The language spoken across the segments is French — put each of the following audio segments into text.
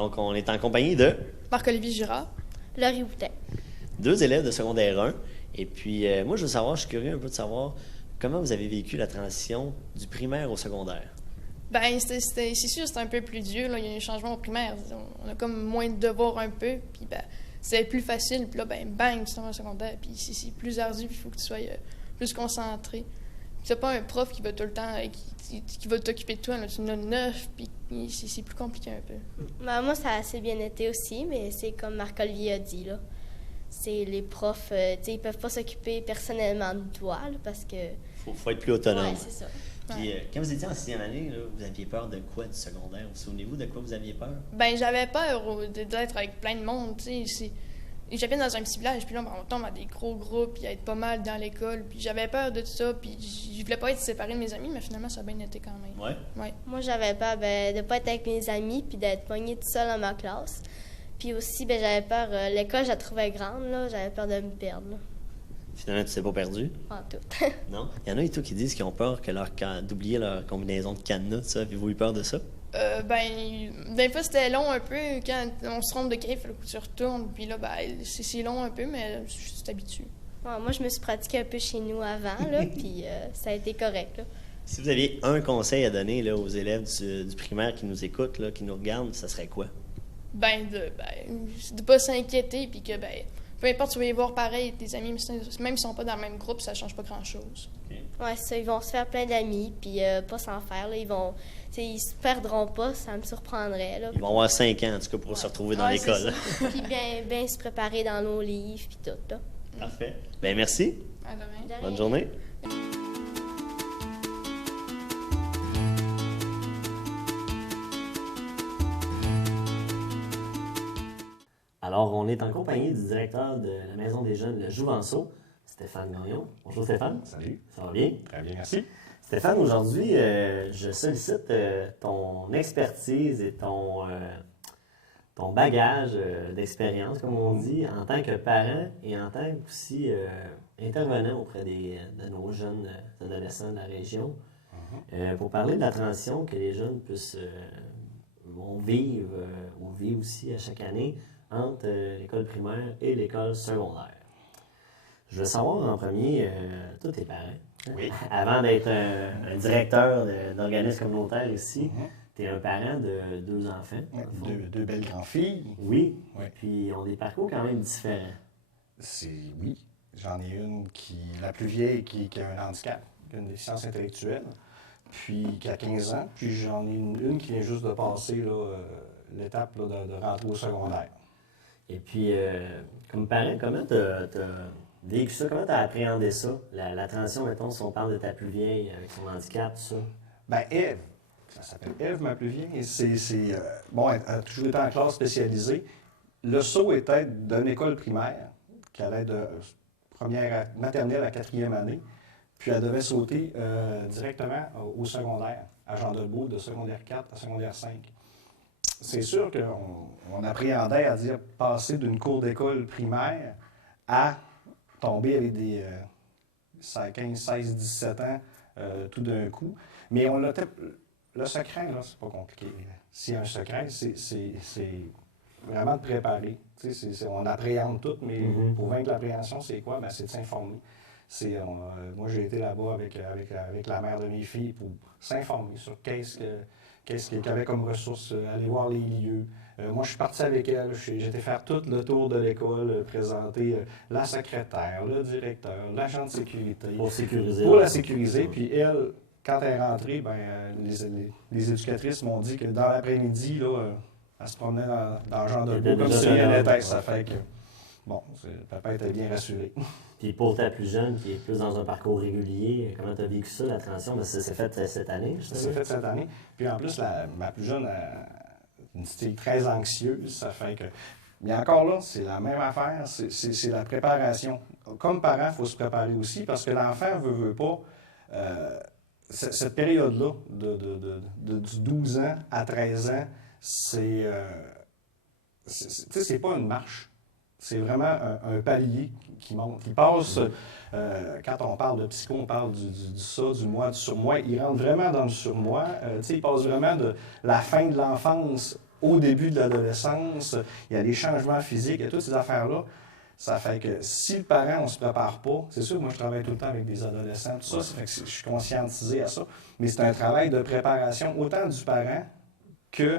Donc, on est en compagnie de Marc-Olivier Girard. Laurie Boutin. 2 élèves de secondaire 1. Et puis, moi, je suis curieux un peu de savoir comment vous avez vécu la transition du primaire au secondaire. Ben, c'est sûr, c'était un peu plus dur. Là. Il y a eu un changement au primaire. On a comme moins de devoirs un peu. Puis, ben, c'est plus facile. Puis là, ben, bang, tu tombes au secondaire. Puis, c'est plus ardu. Puis, il faut que tu sois plus concentré. Puis, c'est pas un prof qui va tout le temps, qui va t'occuper de toi. Là. Tu en as 9. Puis, c'est plus compliqué un peu. Ben, moi, ça a assez bien été aussi, mais c'est comme Marc-Olivier a dit, là. C'est les profs, ils peuvent pas s'occuper personnellement de toi, là, parce que... Faut être plus autonome. Ouais, c'est ça. Puis, quand vous étiez en 6e année, là, vous aviez peur de quoi du secondaire? Vous souvenez-vous de quoi vous aviez peur? Ben, j'avais peur d'être avec plein de monde, tu sais. J'habitais dans un petit village, puis là, on tombe à des gros groupes, puis être pas mal dans l'école. Puis j'avais peur de tout ça, puis je voulais pas être séparée de mes amis, mais finalement, ça a bien été quand même. Ouais? Moi, j'avais peur de pas être avec mes amis, puis d'être poignée toute seule dans ma classe. Puis aussi, j'avais peur, l'école, je la trouvais grande, là, j'avais peur de me perdre, là. Finalement, tu t'es pas perdu? En tout. Non? Il y en a et tout qui disent qu'ils ont peur d'oublier leur combinaison de cadenas, tout ça. Avez-vous eu peur de ça? Des fois, c'était long un peu. Quand on se trompe de cahier, il faut que tu retournes. Puis là, c'est long un peu, mais je suis habituée. Ouais, moi, je me suis pratiquée un peu chez nous avant, là, puis ça a été correct, là. Si vous aviez un conseil à donner là, aux élèves du primaire qui nous écoutent, là, qui nous regardent, ça serait quoi? De pas s'inquiéter, puis que, peu importe, tu vas y voir pareil, tes amis, même s'ils sont pas dans le même groupe, ça change pas grand-chose. Okay. Ouais, c'est ça, ils vont se faire plein d'amis, puis pas s'en faire, là, ils se perdront pas, ça me surprendrait, là. Ils vont avoir 5 ans, en tout cas, pour se retrouver dans l'école. Puis bien se préparer dans nos livres, puis tout, là. Parfait. Bien, merci. À demain. Bonne journée. Alors, on est en compagnie du directeur de la Maison des Jeunes, le Jouvenceau, Stéphane Gagnon. Bonjour Stéphane. Salut. Ça va bien? Très bien, merci. Stéphane, aujourd'hui, je sollicite ton expertise et ton bagage d'expérience, comme on dit, en tant que parent et en tant qu'aussi intervenant auprès de nos jeunes adolescents de la région, pour parler de la transition que les jeunes vont vivre ou vivent aussi à chaque année entre l'école primaire et l'école secondaire. Je veux savoir en premier, toi, tes parents. Oui. Avant d'être un directeur d'organisme communautaire ici, tu es un parent de 2 enfants. Deux belles grandes-filles. Oui. Oui. Puis ils ont des parcours quand même différents. Oui. J'en ai une la plus vieille, qui a un handicap, qui a une déficience intellectuelle, puis qui a 15 ans. Puis j'en ai une qui vient juste de passer là, l'étape là, de rentrer au secondaire. Et puis, comme parent, comment tu as vécu ça? Comment tu as appréhendé ça? La transition, mettons, si on parle de ta plus vieille avec son handicap, tout ça. Bien, Ève, ça s'appelle Ève, ma plus vieille. Elle a toujours été en classe spécialisée. Le saut était d'une école primaire, qui allait de première maternelle à 4e année, puis elle devait sauter directement au secondaire, à Jean Delbourg, de secondaire 4 à secondaire 5. C'est sûr qu'on appréhendait à dire passer d'une cour d'école primaire à tomber avec des 15, 16, 17 ans tout d'un coup. Mais le secret, là, c'est pas compliqué. S'il y a un secret, c'est vraiment de préparer. On appréhende tout, mais pour vaincre l'appréhension, c'est quoi? C'est de s'informer. Moi, j'ai été là-bas avec la mère de mes filles pour s'informer sur qu'est-ce qu'il y avait comme ressources, aller voir les lieux. Moi, je suis parti avec elle, j'ai été faire tout le tour de l'école, présenter la secrétaire, le directeur, l'agent de sécurité. Pour sécuriser. Pour la sécuriser. Puis elle, quand elle est rentrée, les éducatrices m'ont dit que dans l'après-midi, là, elle se promenait dans le genre de beau comme si rien n'était. Ça fait que, papa était bien rassuré. Puis pour ta plus jeune, qui est plus dans un parcours régulier, comment tu as vécu ça, la transition? Ça s'est fait cette année, Ça s'est fait cette année. Puis en plus, ma plus jeune a une style très anxieuse. Ça fait que... Mais encore là, c'est la même affaire, c'est la préparation. Comme parent, il faut se préparer aussi, parce que l'enfant veut pas... cette période-là, du 12 ans à 13 ans, c'est pas une marche. C'est vraiment un palier qui monte. Il passe, quand on parle de psycho, on parle du ça, du moi, du surmoi. Il rentre vraiment dans le surmoi. Il passe vraiment de la fin de l'enfance au début de l'adolescence, il y a des changements physiques, il y a toutes ces affaires-là. Ça fait que si le parent, on ne se prépare pas, c'est sûr, moi je travaille tout le temps avec des adolescents, tout ça, ça fait que je suis conscientisé à ça, mais c'est un travail de préparation autant du parent que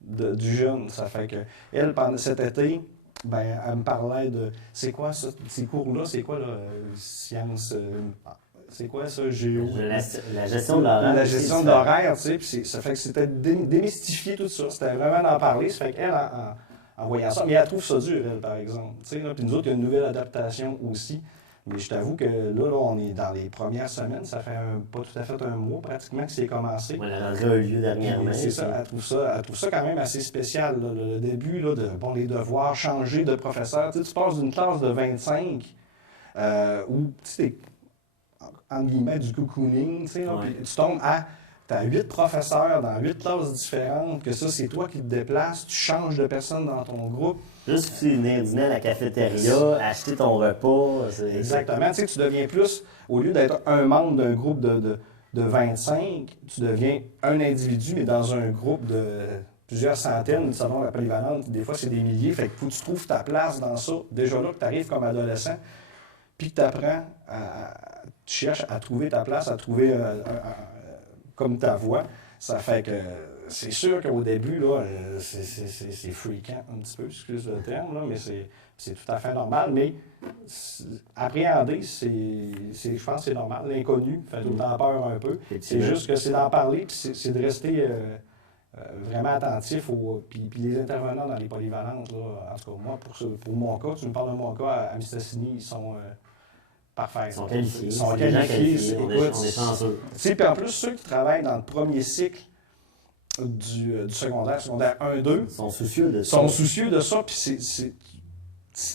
du jeune. Ça fait que elle, pendant cet été, ben, elle me parlait de c'est quoi ça, ces cours-là, c'est quoi là, sciences, c'est quoi ça, géo? La gestion de l'horaire. La gestion de l'horaire, tu sais, puis ça fait que c'était démystifier tout ça. C'était vraiment d'en parler. Ça fait qu'elle, en voyant ça, mais elle trouve ça dur, elle, par exemple. Tu sais, là, puis nous autres, il y a une nouvelle adaptation aussi. Mais je t'avoue que là, on est dans les premières semaines. Ça fait pas tout à fait un mois pratiquement que c'est commencé. Ouais, la rentrée a eu lieu dernièrement. C'est ça, elle trouve ça quand même assez spécial. Là, le début, là, les devoirs, changer de professeur. Tu sais, tu passes d'une classe de 25 où tu sais, entre guillemets, du cocooning, tu sais, puis tu tombes à... Tu as 8 professeurs dans 8 classes différentes, que ça, c'est toi qui te déplaces, tu changes de personne dans ton groupe. Juste venir dîner à la cafétéria, acheter ton repas. Exactement. Tu sais, tu deviens plus, au lieu d'être un membre d'un groupe de 25, tu deviens un individu, mais dans un groupe de plusieurs centaines, selon la polyvalente, des fois c'est des milliers. Fait que faut que tu trouves ta place dans ça. Déjà là, que tu arrives comme adolescent, puis que tu apprends tu cherches à trouver ta place, à trouver comme ta voix. Ça fait que c'est sûr qu'au début, là, c'est fréquent un petit peu, excuse le terme, là, mais c'est tout à fait normal. Mais appréhender, je pense que c'est normal. L'inconnu fait tout le temps peur un peu. C'est juste que c'est d'en parler, puis c'est de rester vraiment attentif puis les intervenants dans les polyvalentes, là, en tout cas, moi, pour mon cas, tu me parles de mon cas, à Mistassini, ils sont... parfait. Ils sont qualifiés. Ils sont qualifiés. On est chanceux. Puis en plus, ceux qui travaillent dans le premier cycle du secondaire 1-2, sont soucieux de ça. Sont soucieux de ça. Puis si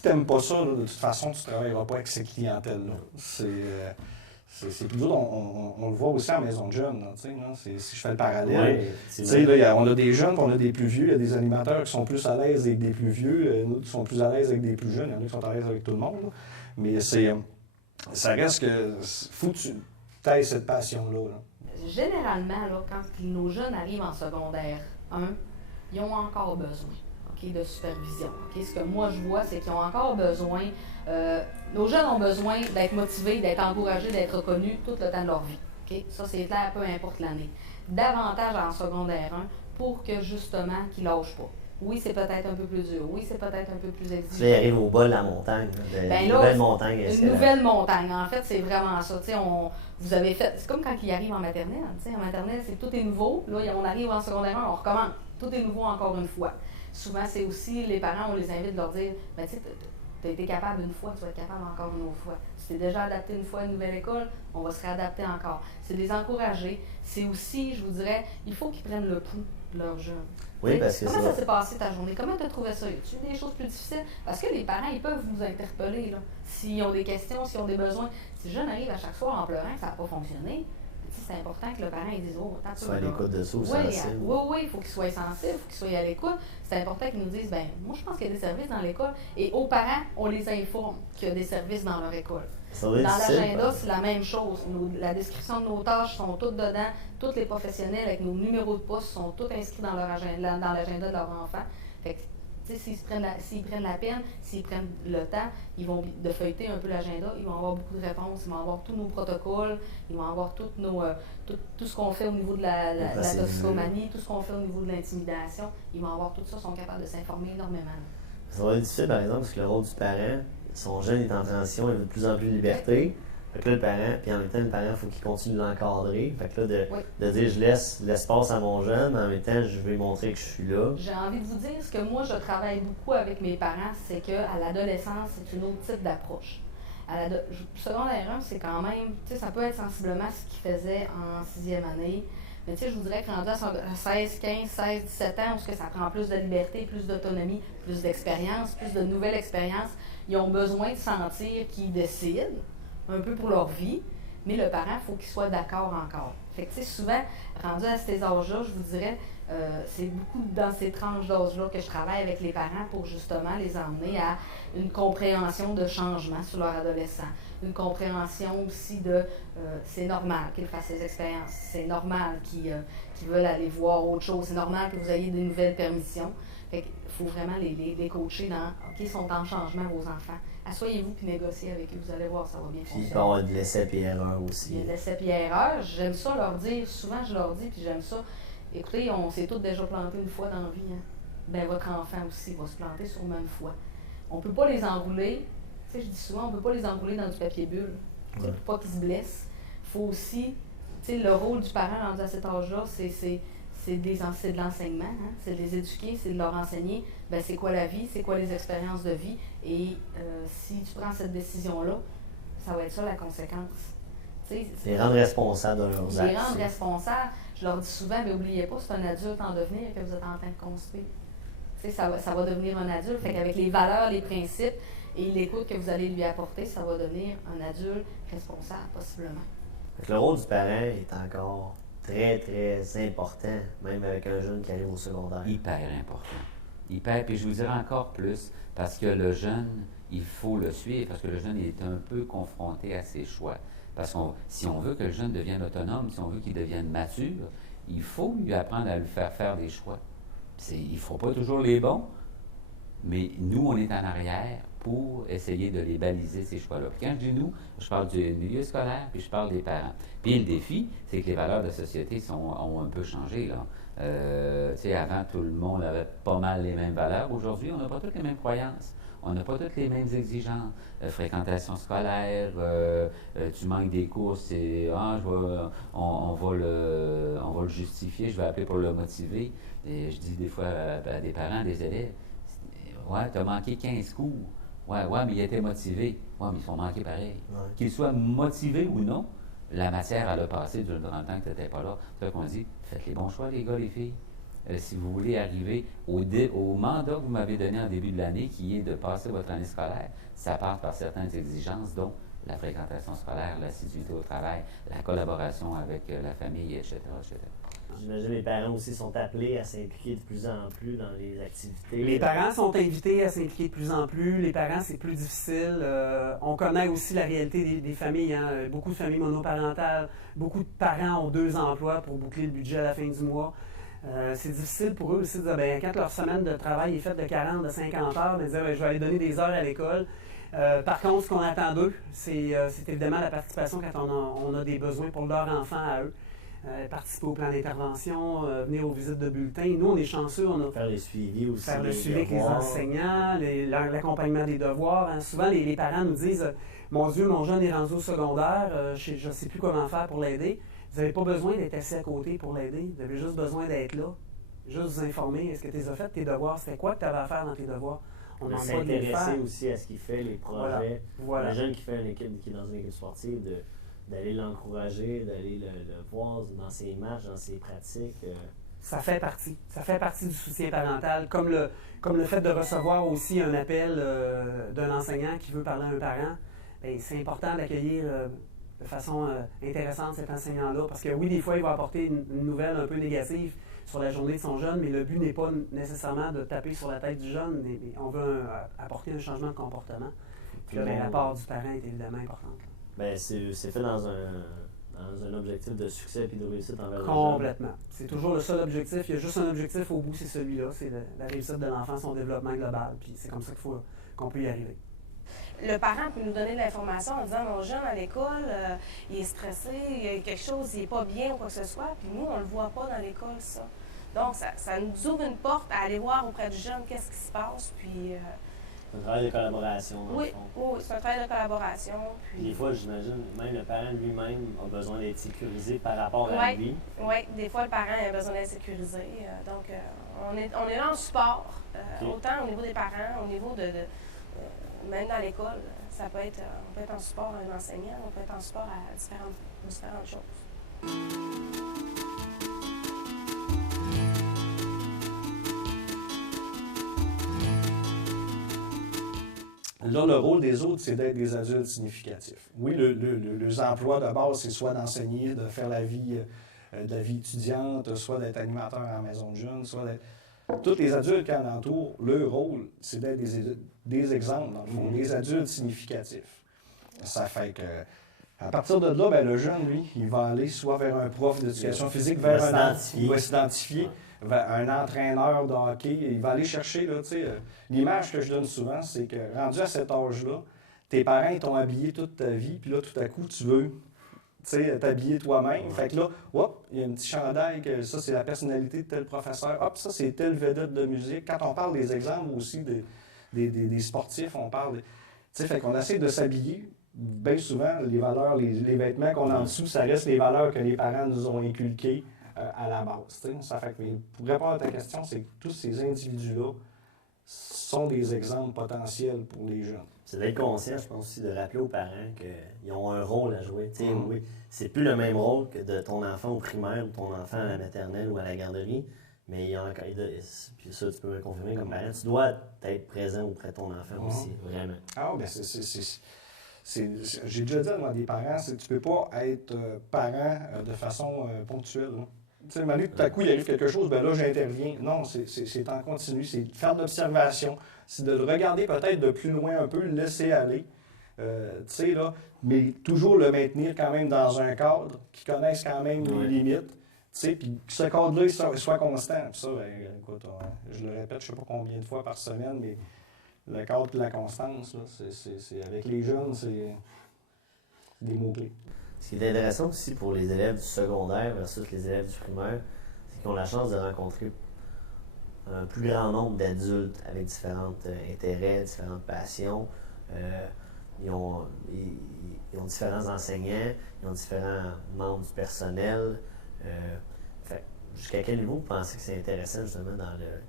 tu n'aimes pas ça, là, de toute façon, tu ne travailleras pas avec ces clientèles-là. C'est plus dur, on le voit aussi en maison de jeunes. Là, si je fais le parallèle, là, on a des jeunes, on a des plus vieux. Il y a des animateurs qui sont plus à l'aise avec des plus vieux, d'autres qui sont plus à l'aise avec des plus jeunes. Il y en a qui sont à l'aise avec tout le monde. Là. Mais ça reste que faut que tu aies cette passion-là. Là. Généralement, là, quand nos jeunes arrivent en secondaire 1, ils ont encore besoin de supervision. Ce que moi je vois, c'est qu'ils ont encore besoin, nos jeunes ont besoin d'être motivés, d'être encouragés, d'être reconnus tout le temps de leur vie. Ça, c'est clair, peu importe l'année. Davantage en secondaire 1 pour que justement qu'ils ne lâchent pas. Oui, c'est peut-être un peu plus dur. Oui, c'est peut-être un peu plus exigeant. Là, il arrive au bas de la montagne. Une nouvelle montagne. Une nouvelle montagne. En fait, c'est vraiment ça. Vous avez fait... C'est comme quand ils arrivent en maternelle. En maternelle, tout est nouveau. Là, on arrive en secondaire 1, on recommence. Tout est nouveau encore une fois. Souvent, c'est aussi les parents, on les invite à leur dire, ben, tu sais, tu as été capable une fois, tu vas être capable encore une autre fois. Si tu es déjà adapté une fois à une nouvelle école, on va se réadapter encore. C'est les encourager. C'est aussi, je vous dirais, il faut qu'ils prennent le pouls de leurs jeunes. Oui, parce que comment ça s'est passé ta journée? Comment tu as trouvé ça? Tu as eu des choses plus difficiles? Parce que les parents, ils peuvent nous interpeller. S'ils ont des questions, s'ils ont des besoins. Si le jeune arrive à chaque soir en pleurant que ça n'a pas fonctionné, c'est important que le parent il dise « Oh, attends, soit à l'écoute de ça ou sensible. Oui, il faut qu'il soit sensible, il faut qu'il soit à l'écoute. C'est important qu'ils nous disent « Ben, moi, je pense qu'il y a des services dans l'école. » Et aux parents, on les informe qu'il y a des services dans leur école. Dans l'agenda, c'est la même chose. La description de nos tâches sont toutes dedans. Tous les professionnels avec nos numéros de poste sont tous inscrits dans leur agenda, dans l'agenda de leur enfant. Fait que, s'ils prennent la peine, s'ils prennent le temps, ils vont de feuilleter un peu l'agenda, ils vont avoir beaucoup de réponses, ils vont avoir tous nos protocoles, ils vont avoir tout ce qu'on fait au niveau de la toxicomanie, tout ce qu'on fait au niveau de l'intimidation, ils vont avoir tout ça, sont capables de s'informer énormément. Ça va être difficile, par exemple, parce que le rôle du parent, son jeune est en transition, il veut de plus en plus de liberté. Fait que là, le parent, puis en même temps, le parent, il faut qu'il continue de l'encadrer. Fait que là, de dire, je laisse l'espace à mon jeune, mais en même temps, je vais lui montrer que je suis là. J'ai envie de vous dire, ce que moi, je travaille beaucoup avec mes parents, c'est qu'à l'adolescence, c'est un autre type d'approche. Secondaire 1, c'est quand même, ça peut être sensiblement ce qu'ils faisaient en 6e année. Mais je vous dirais que rendu à 16, 15, 16, 17 ans, où ça prend plus de liberté, plus d'autonomie, plus d'expérience, plus de nouvelles expériences, ils ont besoin de sentir qu'ils décident un peu pour leur vie, mais le parent, il faut qu'il soit d'accord encore. Fait que, tu sais, souvent, rendu à ces âges-là, je vous dirais, c'est beaucoup dans ces tranches d'âge-là que je travaille avec les parents pour justement les emmener à une compréhension de changement sur leur adolescent. Une compréhension aussi de c'est normal qu'ils fassent ces expériences, c'est normal qu'ils veulent aller voir autre chose, c'est normal que vous ayez de nouvelles permissions. Fait qu'il faut vraiment les coacher dans OK, ils sont en changement, vos enfants. Asseyez-vous puis négociez avec eux, vous allez voir, ça va bien fonctionner. Puis il peut y avoir de l'essai et erreur aussi. Il y a de l'essai et erreur. J'aime ça leur dire, souvent je leur dis, puis j'aime ça. Écoutez, on s'est tous déjà plantés une fois dans la vie. Hein? Ben, votre enfant aussi va se planter sûrement une fois. On ne peut pas les enrouler. Tu sais, je dis souvent, on ne peut pas les enrouler dans du papier bulle. Tu sais, pour pas qu'ils se blessent. Il faut aussi, tu sais, le rôle du parent rendu à cet âge-là, c'est de l'enseignement. Hein? C'est de les éduquer, c'est de leur enseigner ben, c'est quoi la vie, c'est quoi les expériences de vie. Et si tu prends cette décision-là, ça va être ça la conséquence. Les rendre responsables de leurs actes. Les rendre responsables. Je leur dis souvent, mais n'oubliez pas, c'est un adulte en devenir que vous êtes en train de construire. Ça va devenir un adulte. Fait qu'avec les valeurs, les principes et l'écoute que vous allez lui apporter, ça va devenir un adulte responsable, possiblement. Fait que le rôle du parent est encore très, très important, même avec un jeune qui arrive au secondaire. Hyper important. Hyper, puis je vous dirais encore plus, parce que le jeune, il faut le suivre, parce que le jeune il est un peu confronté à ses choix. Parce que si on veut que le jeune devienne autonome, si on veut qu'il devienne mature, il faut lui apprendre à lui faire des choix. Il ne faut pas toujours les bons, mais nous, on est en arrière pour essayer de les baliser, ces choix-là. Puis quand je dis nous, je parle du milieu scolaire, puis je parle des parents. Puis le défi, c'est que les valeurs de la société ont un peu changé, là. Avant, tout le monde avait pas mal les mêmes valeurs. Aujourd'hui, on n'a pas toutes les mêmes croyances. On n'a pas toutes les mêmes exigences. Fréquentation scolaire, tu manques des cours, c'est on va le justifier, je vais appeler pour le motiver. Et je dis des fois à des parents, des élèves, ouais, tu as manqué 15 cours. Ouais, mais il était motivé. Ouais, mais ils sont manqués pareil. Ouais. Qu'ils soient motivés ou non, la matière, elle a passé durant le temps que tu n'étais pas là. C'est ça qu'on dit, faites les bons choix, les gars, les filles. Si vous voulez arriver au mandat que vous m'avez donné en début de l'année, qui est de passer votre année scolaire, ça passe par certaines exigences, dont la fréquentation scolaire, l'assiduité au travail, la collaboration avec la famille, etc., etc. J'imagine que les parents aussi sont appelés à s'impliquer de plus en plus dans les activités. Les parents sont invités à s'impliquer de plus en plus. Les parents, c'est plus difficile. On connaît aussi la réalité des familles. Hein. Beaucoup de familles monoparentales, beaucoup de parents ont 2 emplois pour boucler le budget à la fin du mois. C'est difficile pour eux aussi de dire, ben, quand leur semaine de travail est faite de 40, de 50 heures, de dire, ben, je vais aller donner des heures à l'école. Par contre, ce qu'on attend d'eux, c'est évidemment la participation quand on a des besoins pour leur enfant à eux. Participer au plan d'intervention, venir aux visites de bulletins. Nous, on est chanceux. On a faire les suivis aussi. Faire le suivi avec les enseignants, l'accompagnement des devoirs. Hein. Souvent, les parents nous disent « Mon Dieu, mon jeune est rendu au secondaire, je ne sais plus comment faire pour l'aider. » Vous n'avez pas besoin d'être assis à côté pour l'aider. Vous avez juste besoin d'être là. Juste vous informer. Est-ce que tu as fait tes devoirs? C'était quoi que tu avais à faire dans tes devoirs? On demande pas de les faire. Aussi à ce qu'il fait, les projets. Voilà. Le jeune qui fait une équipe, qui est dans une équipe sportive, d'aller l'encourager, d'aller le voir dans ses matchs, dans ses pratiques. Ça fait partie. Ça fait partie du soutien parental, comme le fait de recevoir aussi un appel d'un enseignant qui veut parler à un parent. Bien, c'est important d'accueillir de façon intéressante cet enseignant-là, parce que oui, des fois, il va apporter une nouvelle un peu négative sur la journée de son jeune, mais le but n'est pas nécessairement de taper sur la tête du jeune, mais on veut apporter un changement de comportement. Puis là, la part du parent est évidemment importante. Bien, c'est fait dans un objectif de succès et de réussite envers le jeune. Complètement. C'est toujours le seul objectif. Il y a juste un objectif au bout, c'est celui-là. C'est la réussite de l'enfant, son développement global. Puis c'est comme ça qu'on peut y arriver. Le parent peut nous donner de l'information en disant « Mon jeune à l'école, il est stressé, il y a quelque chose, il n'est pas bien ou quoi que ce soit. » Puis nous, on ne le voit pas dans l'école, ça. Donc, ça nous ouvre une porte à aller voir auprès du jeune qu'est-ce qui se passe. Puis, c'est un travail de collaboration. Oui, c'est un travail de collaboration. Puis... Des fois, j'imagine, même le parent lui-même a besoin d'être sécurisé par rapport à lui. Oui, des fois, le parent a besoin d'être sécurisé. Donc, on est là en support, autant au niveau des parents, au niveau même dans l'école. On peut être en support à un enseignant, on peut être en support à différentes choses. là, le rôle des autres, c'est d'être des adultes significatifs. Oui, les emplois de base, c'est soit d'enseigner, de faire la vie étudiante, soit d'être animateur en maison de jeunes, soit d'être... Tous les adultes qui en entourent, leur rôle, c'est d'être des exemples, dans le fond, des adultes significatifs. Ça fait que, à partir de là, ben, le jeune, lui, il va aller soit vers un prof d'éducation physique, il va s'identifier, vers un entraîneur de hockey, il va aller chercher, là, tu sais, l'image que je donne souvent, c'est que, rendu à cet âge-là, tes parents, ils t'ont habillé toute ta vie, puis là, tout à coup, tu veux... t'habiller toi-même. Fait que là, hop, il y a un petit chandail, que ça, c'est la personnalité de tel professeur. Hop, ça, c'est telle vedette de musique. Quand on parle des exemples aussi des sportifs, on parle... Tu sais, fait qu'on essaie de s'habiller. Bien souvent, les valeurs, les vêtements qu'on a en dessous, ça reste les valeurs que les parents nous ont inculquées à la base. T'sais. Ça fait que, pour répondre à ta question, c'est que tous ces individus-là sont des exemples potentiels pour les jeunes. C'est d'être conscient, je pense aussi, de rappeler aux parents qu'ils ont un rôle à jouer. Oui, c'est plus le même rôle que de ton enfant au primaire ou ton enfant à la maternelle ou à la garderie, mais il y a encore, puis ça, tu peux me confirmer comme parent, tu dois être présent auprès de ton enfant aussi, vraiment. Ah, bien, j'ai déjà dit à des parents, tu ne peux pas être parent de façon ponctuelle. Tu sais, Manu, tout à coup, il arrive quelque chose, bien là, j'interviens. Non, c'est en continu, c'est de faire de l'observation, c'est de le regarder peut-être de plus loin un peu, le laisser aller, tu sais, là, mais toujours le maintenir quand même dans un cadre, qui connaisse quand même les limites, tu sais, puis que ce cadre-là soit constant. Puis ça, bien, écoute, je le répète, je ne sais pas combien de fois par semaine, mais le cadre et la constance, là, c'est avec les jeunes, c'est des mots-clés. Ce qui est intéressant aussi pour les élèves du secondaire versus les élèves du primaire, c'est qu'ils ont la chance de rencontrer un plus grand nombre d'adultes avec différents intérêts, différentes passions. Ils ont différents enseignants, ils ont différents membres du personnel. Jusqu'à quel niveau vous pensez que c'est intéressant justement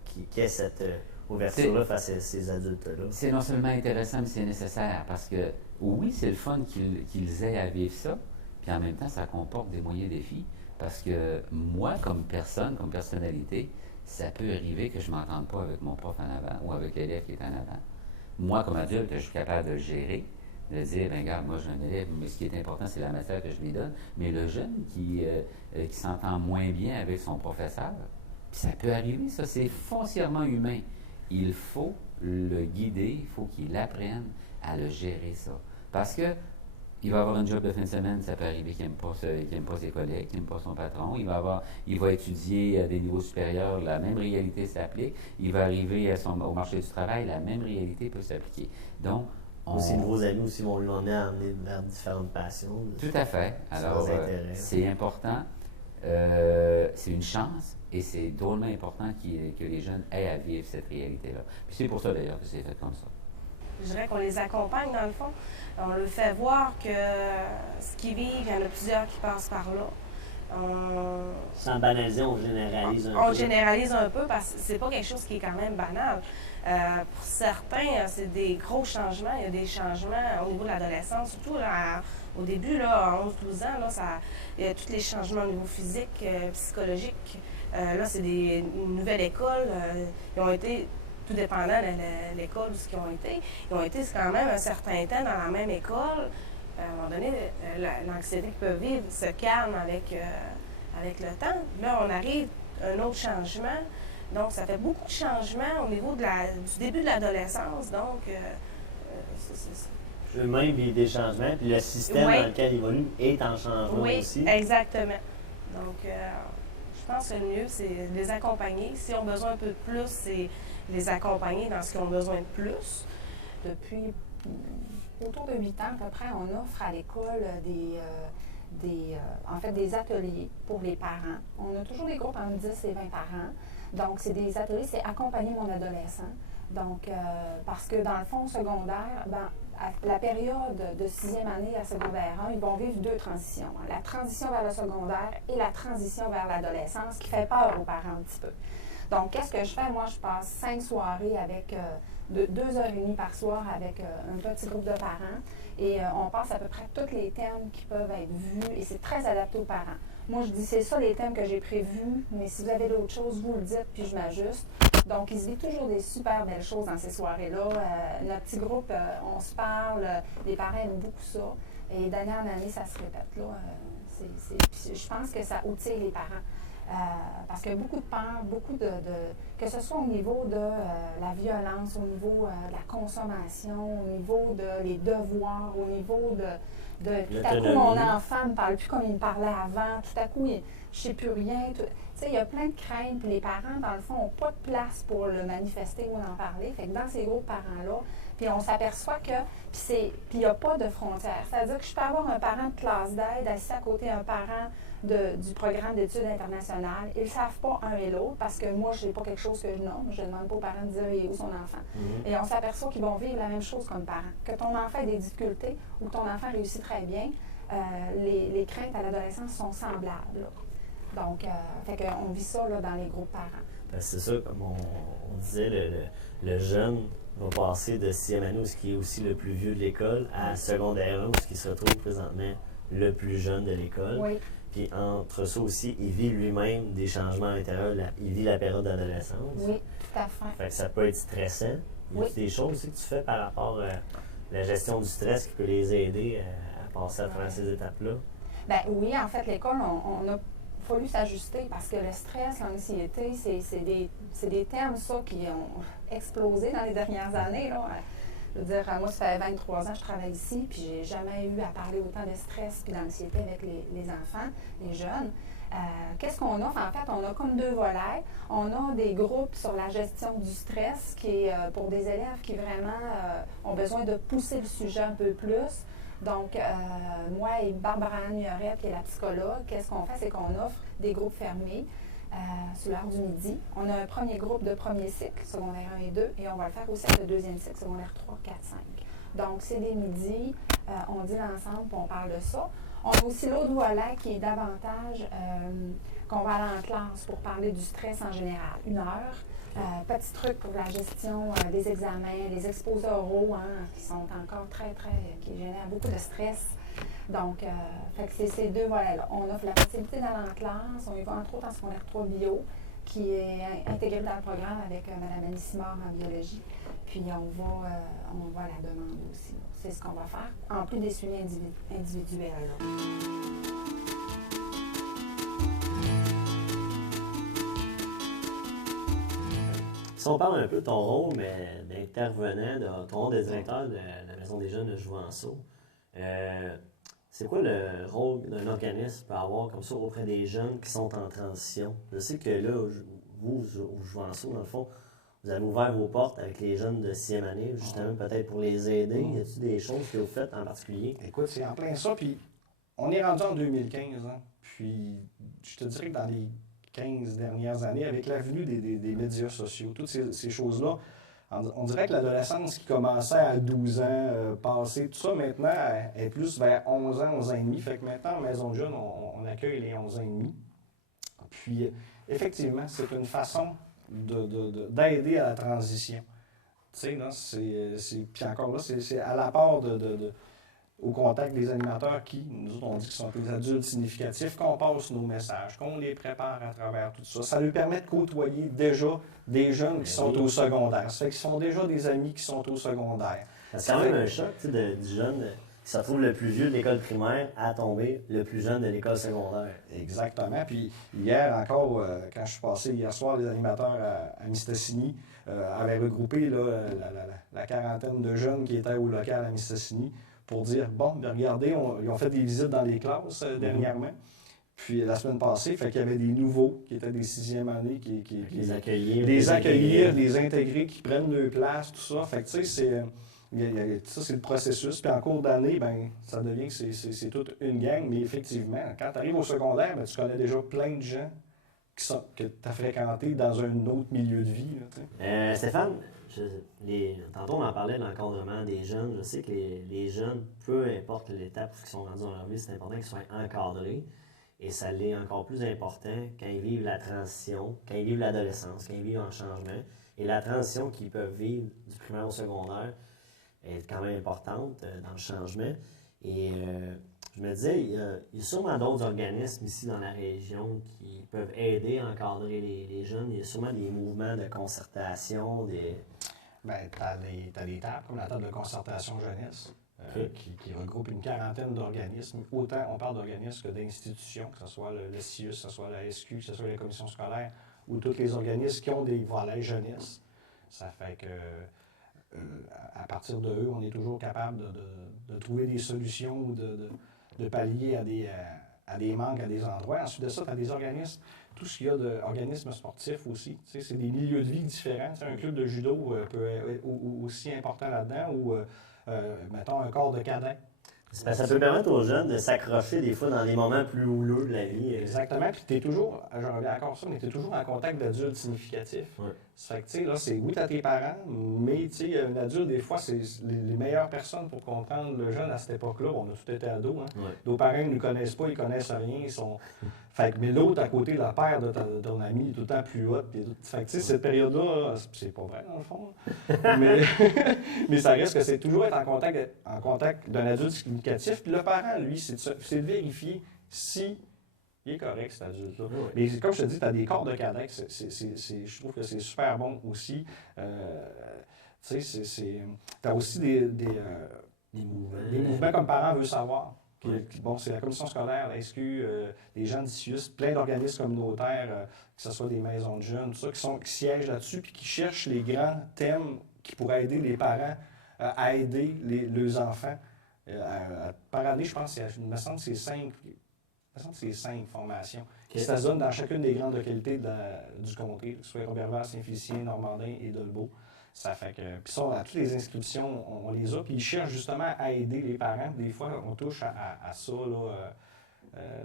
qu'il y ait cette ouverture-là face à ces adultes-là? C'est non seulement intéressant, mais c'est nécessaire parce que oui, c'est le fun qu'ils aient à vivre ça. Puis en même temps, ça comporte des moyens défis parce que moi, comme personne, comme personnalité, ça peut arriver que je ne m'entende pas avec mon prof en avant ou avec l'élève qui est en avant. Moi, comme adulte, je suis capable de le gérer, de dire, bien, regarde, moi, j'ai un élève, mais ce qui est important, c'est la matière que je lui donne. Mais le jeune qui s'entend moins bien avec son professeur, puis ça peut arriver, ça, c'est foncièrement humain. Il faut le guider, il faut qu'il apprenne à le gérer, ça. Parce que il va avoir un job de fin de semaine, ça peut arriver qu'il n'aime pas ses collègues, qu'il n'aime pas son patron. Il va étudier à des niveaux supérieurs, la même réalité s'applique. Il va arriver au marché du travail, la même réalité peut s'appliquer. Donc, Ses nouveaux amis aussi vont lui amener vers différentes passions. Tout à fait. Alors, c'est important. C'est une chance et c'est drôlement important que les jeunes aient à vivre cette réalité-là. Puis c'est pour ça, d'ailleurs, que c'est fait comme ça. Je dirais qu'on les accompagne, dans le fond. On leur fait voir que ce qu'ils vivent, il y en a plusieurs qui passent par là. Sans banaliser, on généralise un peu. On généralise un peu parce que c'est pas quelque chose qui est quand même banal. Pour certains, c'est des gros changements. Il y a des changements au niveau de l'adolescence, surtout là, au début, là, à 11-12 ans, là, il y a tous les changements au niveau physique, psychologique. Là, c'est une nouvelle école. Ils ont été... tout dépendant de l'école où ils ont été quand même un certain temps dans la même école. À un moment donné, l'anxiété qu'ils peuvent vivre se calme avec le temps. Là, on arrive à un autre changement. Donc, ça fait beaucoup de changements au niveau du début de l'adolescence. Donc, Eux-mêmes vivent des changements, puis le système dans lequel ils évoluent est en changement aussi. Oui, exactement. Donc, je pense que le mieux, c'est de les accompagner. S'ils ont besoin un peu de plus, c'est les accompagner dans ce qu'ils ont besoin de plus. Depuis autour de 8 ans à peu près, on offre à l'école des ateliers pour les parents. On a toujours des groupes entre 10 et 20 parents. Donc, c'est des ateliers, c'est accompagner mon adolescent. Donc, parce que dans le fond secondaire, à la période de 6e année à secondaire 1, ils vont vivre 2 transitions. La transition vers le secondaire et la transition vers l'adolescence qui fait peur aux parents un petit peu. Donc, qu'est-ce que je fais? Moi, je passe 5 soirées avec 2h30 par soir avec un petit groupe de parents. Et on passe à peu près tous les thèmes qui peuvent être vus et c'est très adapté aux parents. Moi, je dis, c'est ça les thèmes que j'ai prévus, mais si vous avez d'autres choses, vous le dites, puis je m'ajuste. Donc, il se vit toujours des super belles choses dans ces soirées-là. Notre petit groupe, on se parle, les parents aiment beaucoup ça. Et d'année en année, ça se répète. Là. Puis je pense que ça outille les parents. Parce qu'il y a beaucoup de peurs, que ce soit au niveau de la violence, au niveau de la consommation, au niveau des devoirs, au niveau de tout à coup, mon enfant ne parle plus comme il me parlait avant, tout à coup, je ne sais plus rien. Tu sais, il y a plein de craintes, puis les parents, dans le fond, n'ont pas de place pour le manifester ou en parler. Fait que dans ces groupes parents-là, puis on s'aperçoit que, puis il n'y a pas de frontières. C'est-à-dire que je peux avoir un parent de classe d'aide assis à côté d'un parent du programme d'études internationales. Ils ne savent pas un et l'autre parce que moi, je n'ai pas quelque chose que je nomme. Je ne demande pas aux parents de dire où son enfant. Et on s'aperçoit qu'ils vont vivre la même chose comme parents. Que ton enfant ait des difficultés ou que ton enfant réussit très bien, les craintes à l'adolescence sont semblables. Là. Donc, on vit ça là, dans les groupes parents. Ben, c'est ça, comme on disait, le jeune va passer de 6e année, ce qui est aussi le plus vieux de l'école, à secondaire 1, ce qui se retrouve présentement le plus jeune de l'école. Oui. Puis entre ça aussi, il vit lui-même des changements intérieurs, il vit la période d'adolescence. Oui, tout à fait. Fait que ça peut être stressant. Il y a des choses aussi que tu fais par rapport à la gestion du stress qui peut les aider à passer à travers ces étapes-là? Bien oui, en fait, l'école, on a fallu s'ajuster parce que le stress, l'anxiété, c'est des termes, ça, qui ont explosé dans les dernières années, là. Je veux dire, moi, ça fait 23 ans que je travaille ici, puis j'ai jamais eu à parler autant de stress et d'anxiété avec les enfants, les jeunes. Qu'est-ce qu'on offre? En fait, on a comme 2 volets. On a des groupes sur la gestion du stress qui est pour des élèves qui vraiment ont besoin de pousser le sujet un peu plus. Donc, moi et Barbara Nuret, qui est la psychologue, qu'est-ce qu'on fait? C'est qu'on offre des groupes fermés sur l'heure du midi. On a un premier groupe de premier cycle, secondaire 1 et 2, et on va le faire aussi avec le 2e cycle, secondaire 3, 4, 5. Donc, c'est des midis, on dit ensemble, puis on parle de ça. On a aussi l'autre volet qui est davantage qu'on va aller en classe pour parler du stress en général. 1 heure. Petit truc pour la gestion des examens, les exposés oraux, qui sont encore qui génèrent beaucoup de stress. Donc, c'est ces 2 volets-là. On offre la possibilité d'aller en classe. On y va entre autres en secondaire 3 bio, qui est intégré dans le programme avec Mme Annie Simard en biologie. Puis, on va à la demande aussi. C'est ce qu'on va faire, en plus des suivis individuels. Là. Si on parle un peu de ton rôle d'intervenant, de ton rôle de directeur de la Maison des jeunes de Jouvenceau, c'est quoi le rôle d'un organisme peut avoir comme ça auprès des jeunes qui sont en transition? Je sais que là, vous, au Jouvenceau, dans le fond, vous avez ouvert vos portes avec les jeunes de 6e année, justement, peut-être pour les aider. Y a-t-il des choses que vous faites en particulier? Écoute, c'est en plein ça, puis on est rendu en 2015, puis je te dirais que dans les 15 dernières années, avec l'avenue des médias sociaux, toutes ces choses-là, on dirait que l'adolescence qui commençait à 12 ans, passé, tout ça, maintenant, est plus vers 11 ans, 11 ans et demi. Fait que maintenant, en Maison de jeunes, on accueille les 11 ans et demi. Puis, effectivement, c'est une façon d'aider à la transition. Tu sais, là, puis encore là, c'est à la part au contact des animateurs qui, nous autres, on dit qu'ils sont des adultes significatifs, qu'on passe nos messages, qu'on les prépare à travers tout ça. Ça lui permet de côtoyer déjà des jeunes qui sont au secondaire. Ça fait qu'ils sont déjà des amis qui sont au secondaire. C'est quand même un choc, tu sais, du jeune qui se retrouve le plus vieux de l'école primaire à tomber le plus jeune de l'école secondaire. Exactement. Puis hier encore, quand je suis passé hier soir, les animateurs à Mistassini avaient regroupé là, la quarantaine de jeunes qui étaient au local à Mistassini pour dire, bon, regardez, ils ont fait des visites dans les classes dernièrement. Puis la semaine passée, fait qu'il y avait des nouveaux qui étaient des 6e année, les accueillir, les intégrer, qui prennent leur place, tout ça. Fait que tu sais, ça, c'est le processus. Puis en cours d'année, ben, ça devient que c'est toute une gang. Mais effectivement, quand tu arrives au secondaire, ben, tu connais déjà plein de gens que tu as fréquentés dans un autre milieu de vie. Là, Stéphane, tantôt on en parlait de l'encadrement des jeunes. Je sais que les jeunes, peu importe l'étape où ils sont rendus dans leur vie, c'est important qu'ils soient encadrés. Et ça l'est encore plus important quand ils vivent la transition, quand ils vivent l'adolescence, quand ils vivent un changement. Et la transition qu'ils peuvent vivre du primaire au secondaire est quand même importante dans le changement. Et je me disais, il y a sûrement d'autres organismes ici dans la région qui peuvent aider à encadrer les jeunes. Il y a sûrement des mouvements de concertation, Bien, tu as des tables, comme la table de concertation jeunesse, qui regroupe une quarantaine d'organismes. Autant on parle d'organismes que d'institutions, que ce soit le CIUS, que ce soit la SQ, que ce soit les commissions scolaires, ou tous les organismes qui ont des volets jeunesse. Ça fait que, à partir de eux, on est toujours capable de trouver des solutions ou de pallier à des manques à des endroits. Ensuite de ça, tu as des organismes, tout ce qu'il y a d'organismes sportifs aussi. Tu sais, c'est des milieux de vie différents. Tu sais, un club de judo peut être aussi important là-dedans ou, mettons, un corps de cadets. Ça peut permettre aux jeunes de s'accrocher des fois dans des moments plus houleux de la vie. Exactement. Puis tu es toujours, j'en reviens encore ça, mais tu es toujours en contact d'adultes significatifs. Ouais. Ça fait que, tu sais, là, c'est oui, t'as tes parents, mais, tu sais, un adulte, des fois, c'est les meilleures personnes pour comprendre le jeune à cette époque-là. On a tous été ados, hein. Ouais. Nos parents ne nous connaissent pas, ils connaissent rien, ils sont... Fait que, mais l'autre, à côté, le père de ton ami, est tout le temps plus haut. Fait que, tu sais, cette période-là, c'est pas vrai, dans le fond. Mais ça reste que c'est toujours être en contact d'un adulte significatif. Puis le parent, lui, c'est de vérifier si il est correct, cet adulte-là. Ouais. Mais comme je te dis, tu as des corps de cadets, je trouve que c'est super bon aussi. Tu sais, tu as aussi des mouvements comme Parents veulent savoir. Bon, c'est la commission scolaire, la SQ, les gens d'ICIUS, plein d'organismes communautaires, que ce soit des maisons de jeunes, tout ça, qui siègent là-dessus puis qui cherchent les grands thèmes qui pourraient aider les parents à aider leurs enfants. Par année, je pense, il me semble que c'est 5 formations qui se donnent dans chacune des grandes localités du comté, que ce soit Roberval, Saint-Félicien, Normandin et Dolbeau. Ça fait que, puis ça, à toutes les inscriptions, on les a, puis ils cherchent justement à aider les parents. Des fois, on touche à ça, là,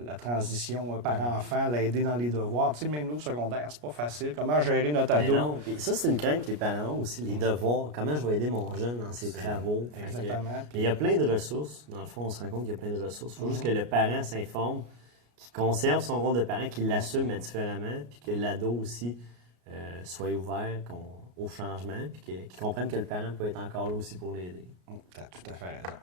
la transition parent-enfant, l'aider dans les devoirs. Tu sais, même nous, secondaire, c'est pas facile. Comment gérer notre ado? Non, puis ça, c'est une crainte que les parents ont aussi, les devoirs. Comment je vais aider mon jeune dans ses travaux? Exactement. Il y a plein de ressources. Dans le fond, on se rend compte qu'il y a plein de ressources. Il faut juste que le parent s'informe, qu'il conserve son rôle de parent, qu'il l'assume différemment, puis que l'ado aussi soit ouvert au changement, puis qu'il comprenne que le parent peut être encore là aussi pour l'aider. Tu as tout à fait raison.